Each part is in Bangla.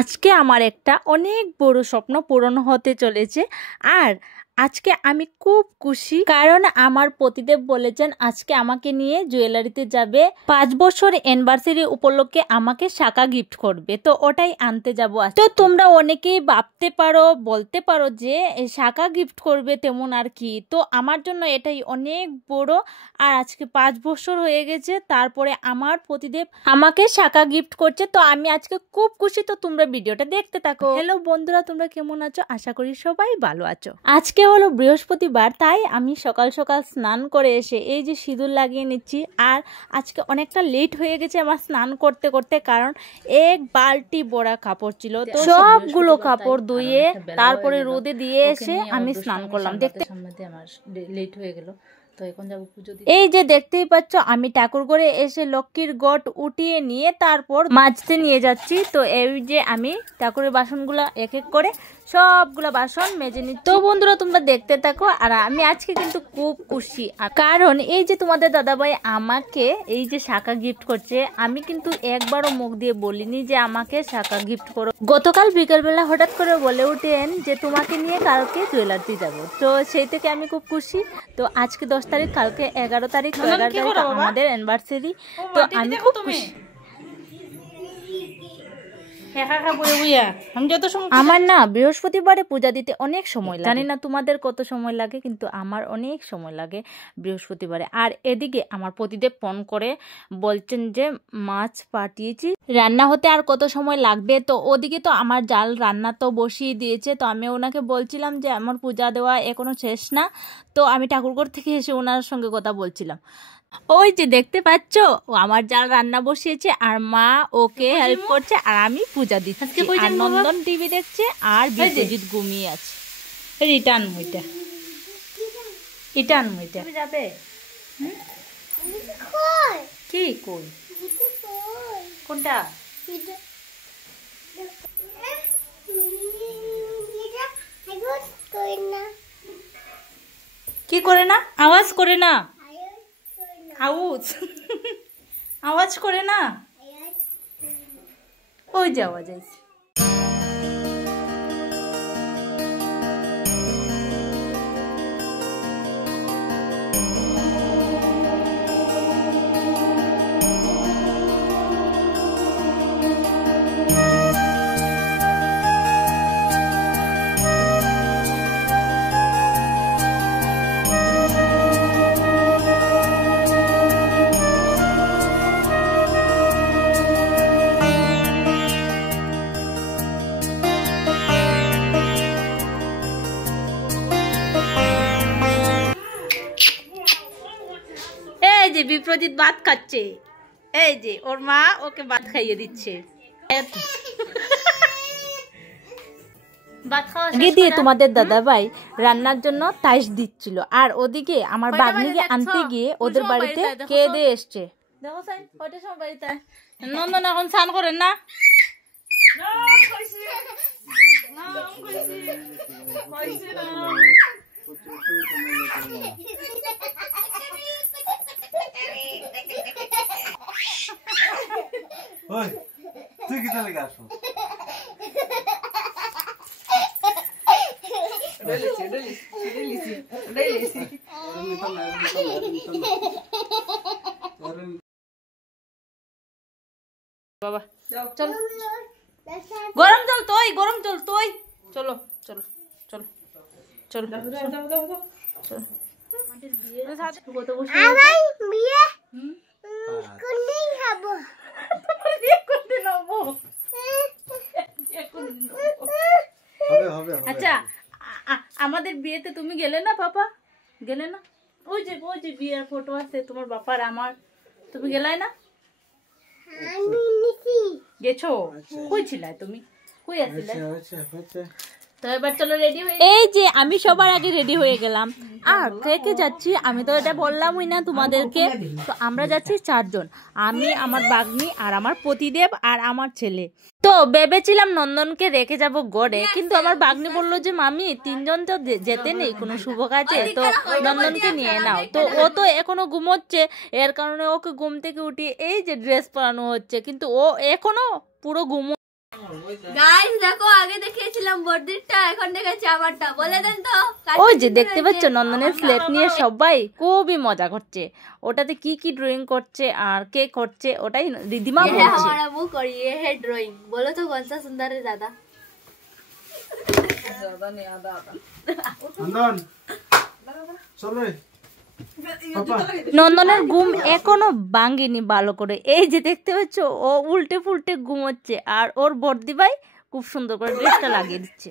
আজকে আমার একটা অনেক বড় স্বপ্ন পূরণ হতে চলেছে। আর আজকে আমি খুব খুশি, কারণ আমার পতিদেব বলেছেন আজকে আমাকে নিয়ে জুয়েলারিতে যাবে, 5 বছর অ্যানিভার্সারি উপলক্ষে আমাকে শাঁখা গিফট করবে, তো ওটাই আনতে যাবো। তো তোমরা অনেকেই ভাবতে পারো, বলতে পারো যে শাঁখা গিফট করবে তেমন আর কি, তো আমার জন্য এটাই অনেক বড়। আর আজকে 5 বছর হয়ে গেছে, তারপরে আমার পতিদেব আমাকে শাঁখা গিফট করছে, তো আমি আজকে খুব খুশি। তো তোমরা ভিডিওটা দেখতে থাকো। হ্যালো বন্ধুরা, তোমরা কেমন আছো? আশা করি সবাই ভালো আছো। আজকে হলো বৃহস্পতিবার, তাই আমি সকাল সকাল স্নান করে এসে এই যে সিঁদুর লাগিয়ে নিচ্ছি। আর আজকে অনেকটা লেট হয়ে গেছে আমার স্নান করতে করতে, কারণ এক বালতি বড়া কাপড় ছিল, তো সবগুলো কাপড় ধুয়ে তারপরে রোদে দিয়ে এসে আমি স্নান করলাম। দেখতে আমার লেট হয়ে গেল, তো এখন যাবো পুজো দিতে। এই যে দেখতেই পাচ্ছ, আমি ঠাকুর ঘরে এসে লক্ষ্মীর গট উঠিয়ে নিয়ে তারপর মাজতে নিয়ে যাচ্ছি। তো এই যে আমি ঠাকুরের বাসনগুলো এক এক করে সবগুলো বাসন মেজে নিচ্ছি। তো বন্ধুরা তোমরা দেখতে থাকো। আর আমি আজকে কিন্তু খুব খুশি, কারণ এই যে তোমাদের দাদাভাই আমাকে এই যে শাঁখা গিফট করছে। আমি কিন্তু একবারও মুখ দিয়ে বলিনি যে আমাকে শাঁখা গিফট করো। গতকাল বিকেলবেলা হঠাৎ করে বলে উঠেন যে তোমাকে নিয়ে কালকে জুয়েলারিতে যাবো, তো সেই থেকে আমি খুব খুশি। তো আজকে 10 তারিখ, কালকে 11 তারিখ, 11 তারিখ আমাদের অ্যানিভার্সারি, তো আমি খুব খুশি। আমার না বৃহস্পতিবারে পূজা দিতে অনেক সময় লাগে, জানি না তোমাদের কত সময় লাগে, কিন্তু আমার অনেক সময় লাগে বৃহস্পতিবারে। আর এদিকে আমার পতিদেব ফোন করে বলছেন যে মাছ পাঠিয়েছি, রান্না হতে আর কত সময় লাগবে। তো ওদিকে তো আমার জাল রান্না তো বসিয়ে দিয়েছে, তো আমি ওনাকে বলছিলাম যে আমার পূজা দেওয়া এখনো শেষ না। তো আমি ঠাকুরঘর থেকে এসে ওনার সঙ্গে কথা বলছিলাম। ওই যে দেখতে পাচ্ছ, ও আমার জাল রান্না বসিয়েছে আর মা ওকে হেল্প করছে, আর আমি পূজা দিচ্ছি, আর নন্দন টিভি দেখছে, আর বিশ্বজিৎ ঘুমিয়ে আছে। রিটার্ন মইটা রিটার্ন মইটা যাবে কি কই কোনটা? কি করে না? আওয়াজ করে না, আউজ আওয়াজ করে না, ওই যে আওয়াজ আইছে। এই যে বিপ্রজিৎ ভাত খাচ্ছে, এই যে ওর মা ওকে ভাত খাইয়ে দিচ্ছে। দিয়ে তোমাদের দাদাভাই রান্নার জন্য তাইশ দিচ্ছিল, আর ওদিকে আমার বাগনিকে আনতে গিয়ে ওদের বাড়িতে কে দিয়ে এসছে। দেখো সাইন কয়টার সময় বাড়িতে নন্দন এখন স্নান করেন না? তুই কি তাহলে আসো? বাবা চলো, গরম জল তোই, গরম জল তোই, চলো চলো চলো চলো আচ্ছা আমাদের বিয়েতে তুমি গেলে না পাপা? গেলে না? ওই যে বিয়ের ফটো আছে তোমার বাপার আমার, তুমি গেলাই না? গেছো? কই ছিলাই তুমি? কই আছিলে? তো এবার চলো রেডি হয়ে। এই যে আমি সবার আগে রেডি হয়ে গেলাম। আর কে যাচ্ছি আমি তো এটা বললামই না তোমাদেরকে। তো আমরা যাচ্ছি 4 জন, আমি, আমার বাগনি, আর আমার পতিদেব, আর আমার ছেলে। তো ভেবেছিলাম নন্দনকে রেখে যাব গড়ে, কিন্তু আমার বাগনি বললো যে মামি 3 জন তো যেতে নেই কোনো শুভ কাজে, তো নন্দনকে নিয়ে নাও। তো ও তো এখনো ঘুমোচ্ছে, এর কারণে ওকে ঘুম থেকে উঠিয়ে এই যে ড্রেস পরানো হচ্ছে, কিন্তু ও এখনো পুরো ঘুমো। গাইস দেখো আগে দেখিয়েছিলাম বর্দিরটা, এখন দেখাচ্ছি আমারটা। বলে দেন তো। ওই যে দেখতে পাচ্ছ নন্দনের স্লেট নিয়ে সবাই খুবই মজা করছে। ওটাতে কি কি ড্রয়িং করছে আর কে করছে ওটাই রিদিমা ये है বলছে। हमारा बुक और ये है ड्राइंग। बोलो तो कौन सा सुंदर है ज्यादा? নন্দন চল রে পাপা নন্দনের ঘুম এখনো ভাঙেনি ভালো করে। এই যে দেখতে পাচ্ছ ও উল্টে ফুলটে ঘুমোচ্ছে আর ওর বর্দি ভাই খুব সুন্দর করে ড্রেসটা লাগিয়ে দিচ্ছে।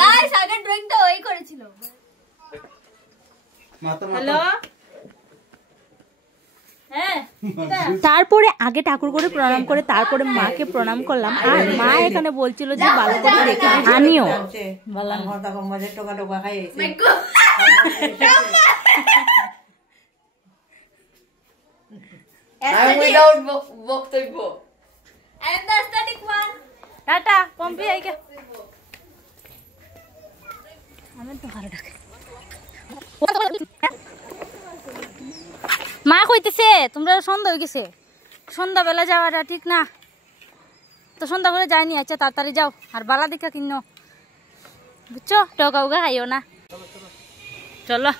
गाइस आगे ड्राइंग तो वही করেছিল। মাথা হ্যালো হ্যাঁ তারপরে আগে ঠাকুর করে প্রণাম করে তারপরে মাকে প্রণাম করলাম। আর মা এখানে বলছিল যে ভালো করে দেখে আনিও। মেকো I'm without বক্তব্য। I am the aesthetic one. টাটা পম্পি আইকে আমি তো ভালো ডাকে। মা কইতেছে তোমরা সন্ধ্যা হয়ে গেছে, সন্ধ্যাবেলা যাওয়াটা ঠিক না, তো সন্ধ্যা করে যায়নি। আচ্ছা তাড়াতাড়ি যাও আর বালা দেখা কিনো, বুঝছো? টকা উগা খাইও না। চলো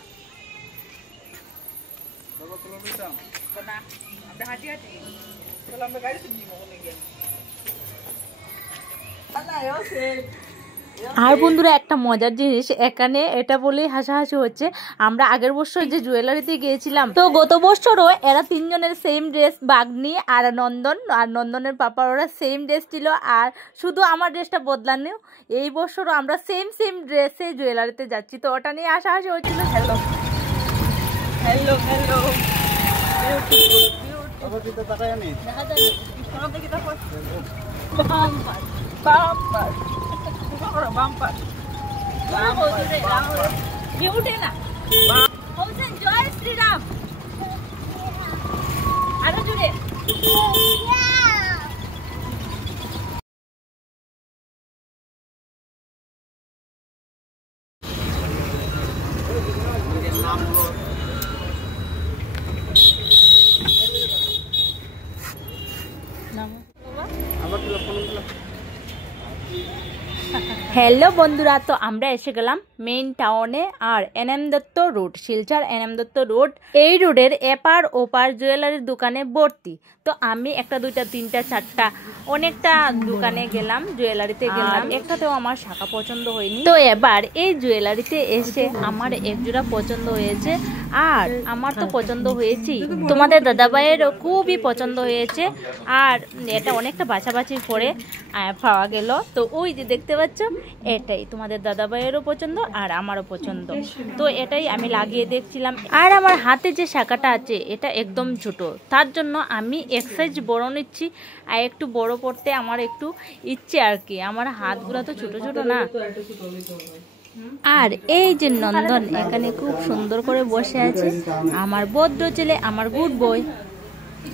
আর বন্ধুরা একটা মজার জিনিস এখানে এটা বলেই হাসাহাসি হচ্ছে। আমরা আগের বছর যে জুয়েলারিতে গিয়েছিলাম, তো গত বছরও এরা তিনজনের সেম ড্রেস, বাগনি আর নন্দনের পাপার ওরা সেম ড্রেস ছিল। আর শুধু আমার ড্রেসটা বদলানো, এই বছরও আমরা সেম ড্রেসে জুয়েলারিতে যাচ্ছি, তো ওটা নিয়ে হাসাহাসি হচ্ছিল। হ্যালো হ্যালো হ্যালো আবার দিতে তাকাই আমি দেখা যায় বাম্পার বাম্পার বাম্পার উঠে না বলছেন জয় শ্রীরাম আরো জুড়ে। আবার দিলাম ফোন দিলাম। হ্যালো বন্ধুরা, তো আমরা এসে গেলাম মেইন টাউনে আর NM Dutta road, Silchar NM Dutta road. এই রোডের এপার ওপার জুয়েলারির দোকানে ভর্তি। তো আমি একটা দুইটা তিনটা চারটা অনেকটা দোকানে গেলাম, জুয়েলারিতে গেলাম, একটাতেও আমার শাখা পছন্দ হয়নি। তো এবার এই জুয়েলারিতে এসে আমার এক জোড়া পছন্দ হয়েছে আর আমার তো পছন্দ হয়েছেই, তোমাদের দাদাভাইয়েরও খুবই পছন্দ হয়েছে। আর এটা অনেকটা বাছাবাছি করে পাওয়া গেল। তো ওই যে দেখতে পাচ্ছ এটাই তোমাদের দাদাভাইয়েরও পছন্দ আর আমারও পছন্দ। তো এটাই আমি লাগিয়ে দেখছিলাম। আর আমার হাতে যে শাখাটা আছে এটা একদম ছোট, তার জন্য আমি এক সাইজ বড় নিচ্ছি। আর একটু বড় পড়তে আমার একটু ইচ্ছে আর কি, আমার হাতগুলো তো ছোট ছোট না। আর এই যে নন্দন এখানে খুব সুন্দর করে বসে আছে, আমার ভদ্র ছেলে, আমার গুড বয়।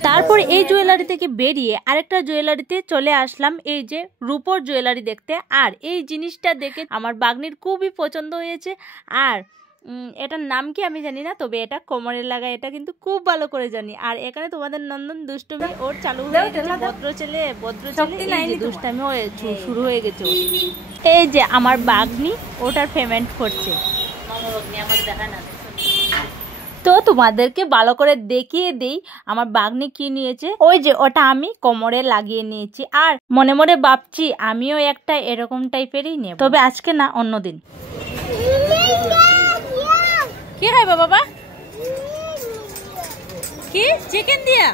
তারপর এই জুয়েলারি থেকে বেরিয়ে আরেকটা জুয়েলারিতে চলে আসলাম, এই যে রূপোর জুয়েলারি দেখতে। আর এই জিনিসটা দেখে আমার বাগনির খুবই পছন্দ হয়েছে। আর এটার নাম কি আমি জানি না, তবে এটা কোমরে লাগায়, এটা কিন্তু খুব ভালো করে জানি। আর এখানে তোমাদের নন্দন দুষ্টুমি ওর চালু হয়ে গেছে, ভদ্র ছেলে দুষ্টামি শুরু হয়ে গেছে। এই যে আমার বাগনি ওটার পেমেন্ট করছে। তো তোমাদেরকে ভালো করে দেখিয়ে দেই আমার বাগনি কি নিয়েছে। ওই যে ওটা আমি কোমরে লাগিয়ে নিয়েছি। আর মনে মনে ভাবছি আমিও একটা এরকম টাইপেরই নেব, তবে আজকে না, অন্যদিন। কি খাইবা বাবা? কি চিকেন দিয়া?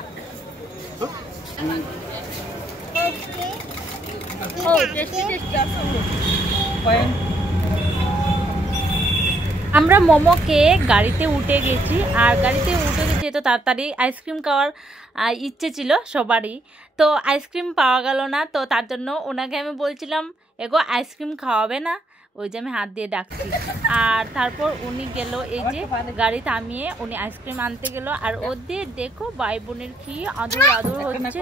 ও টেস্টি টেস্টি। আমরা মোমো খেয়ে গাড়িতে উঠে গেছি। আর গাড়িতে উঠে গেছি তো তাড়াতাড়ি আইসক্রিম খাওয়ার ইচ্ছে ছিল সবারই, তো আইসক্রিম পাওয়া গেল না। তো তার জন্য ওনাকে আমি বলছিলাম এগো আইসক্রিম খাওয়াবে না, ওই যে আমি হাত দিয়ে ডাকছি। আর তারপর উনি গেল, এই যে গাড়ি থামিয়ে উনি আইসক্রিম আনতে গেল। আর ওদের দেখো ভাই বোনের কি আদর আদর হচ্ছে।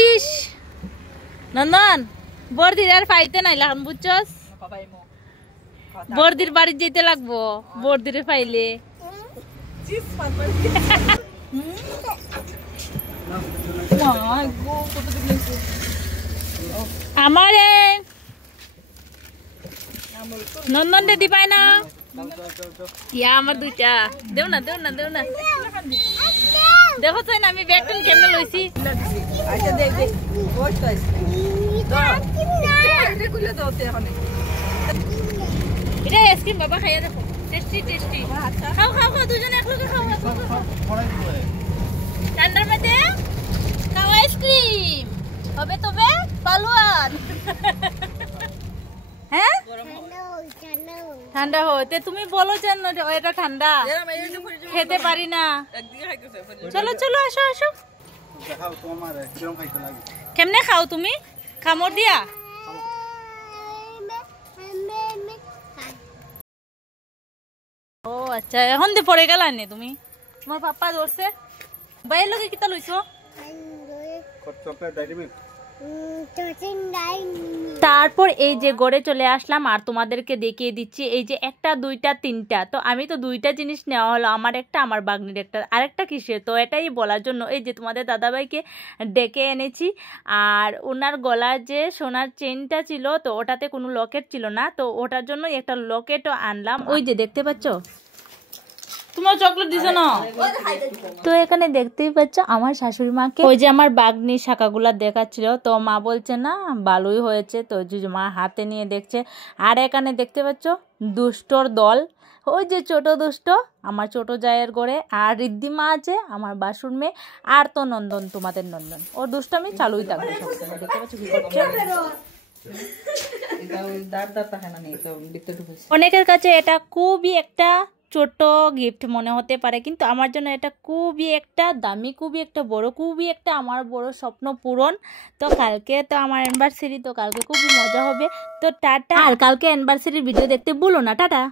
ইস নন্দন বর্দির আর পাইতে নাইলাম বুঝছস, বর্দির বাড়ি যেতে লাগবো বর্দিরে পাইলে। আমারে নন্দন দিদি পাই না ইয়া আমার দুইটা দেও না দেও না দেও না দেখো তাই না আমি ব্যাগটা কেমনে লইছি। এটা আইসক্রিম বাবা খাইয়া দেখো টেস্টি টেস্টি। খাও খাও খাও দুজনে একলগে খাও। ঠান্ডার মধ্যে খাও আইসক্রিম হবে তবে পালুয়ান। হ্যাঁ ঠান্ডা হতে তুমি বলো যেন এটা ঠান্ডা খেতে পারি না। চলো চলো আসো আসো। কেমনে খাও তুমি কামড় দিয়া? ও আচ্ছা এখন দিয়ে পড়ে গেল নে তুমি? তোমার পাপা ধরছে বাইরের লোকে কিতা লইছো? তারপর এই যে গড়ে চলে আসলাম আর তোমাদেরকে দেখিয়ে দিচ্ছি এই যে একটা দুইটা তিনটা। তো আমি তো দুইটা জিনিস নেওয়া হলো, আমার একটা আমার বাগনির একটা, আরেকটা কিসের তো এটাই বলার জন্য এই যে তোমাদের দাদাভাইকে ডেকে এনেছি। আর ওনার গলার যে সোনার চেনটা ছিল তো ওটাতে কোনো লকেট ছিল না, তো ওটার জন্য একটা লকেটও আনলাম। ওই যে দেখতে পাচ্ছ তোমার চকলেট দিছ না? তো এখানে দেখতেই পাচ্ছ আমার শাশুড়ি মাকে ওই যে আমার বাগনির শাখাগুলা দেখাচ্ছিল, তো মা বলছে না ভালোই হয়েছে, তো মা হাতে নিয়ে দেখছে। আর এখানে দেখতে পাচ্ছ দুষ্টর দল, ওই যে ছোট দুষ্ট আমার ছোট জায়ের ঘরে, আর রিদ্ধিমা আছে আমার বাসুর মেয়ে, আর তো নন্দন তোমাদের নন্দন, ওর দুষ্টমি চালুই থাকবে সবসময়। দেখতে পাচ্ছ কি করছে। অনেকের কাছে এটা খুবই একটা ছোট গিফট মনে হতে পারে, কিন্তু আমার জন্য এটা খুবই একটা দামি, খুবই একটা বড়, খুবই একটা আমার বড় স্বপ্ন পূরণ। তো কালকে তো আমার অ্যানিভার্সারি, তো কালকে খুবই মজা হবে। তো টাটা, আর কালকে অ্যানিভার্সারির ভিডিও দেখতে ভুলো না। টাটা।